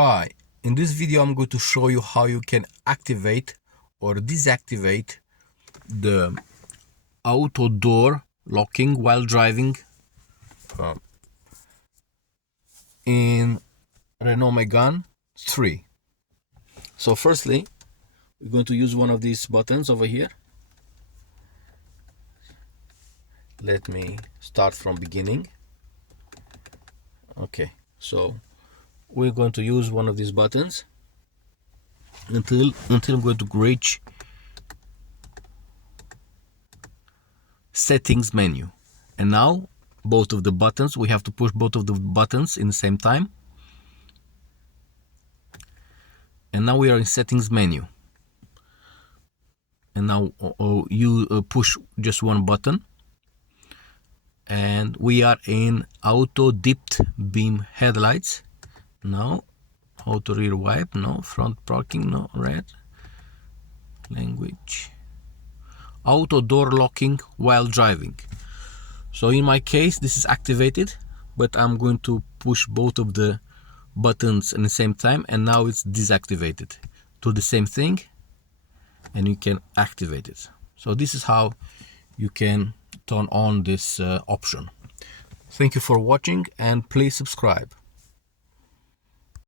Hi, in this video I'm going to show you how you can activate or deactivate the auto door locking while driving in Renault Megane 3. So firstly, we're going to use one of these buttons over here. Let me start from beginning. Okay, so we're going to use one of these buttons until I'm going to reach settings menu. And now both of the buttons, we have to push both of the buttons in the same time. And now we are in settings menu. And now you push just one button. And we are in auto dipped beam headlights. No. Auto rear wipe, no. Front parking, no. Red. Language. Auto door locking while driving. So in my case this is activated, but I'm going to push both of the buttons at the same time, and now it's deactivated. Do the same thing and you can activate it. So this is how you can turn on this option. Thank you for watching and please subscribe.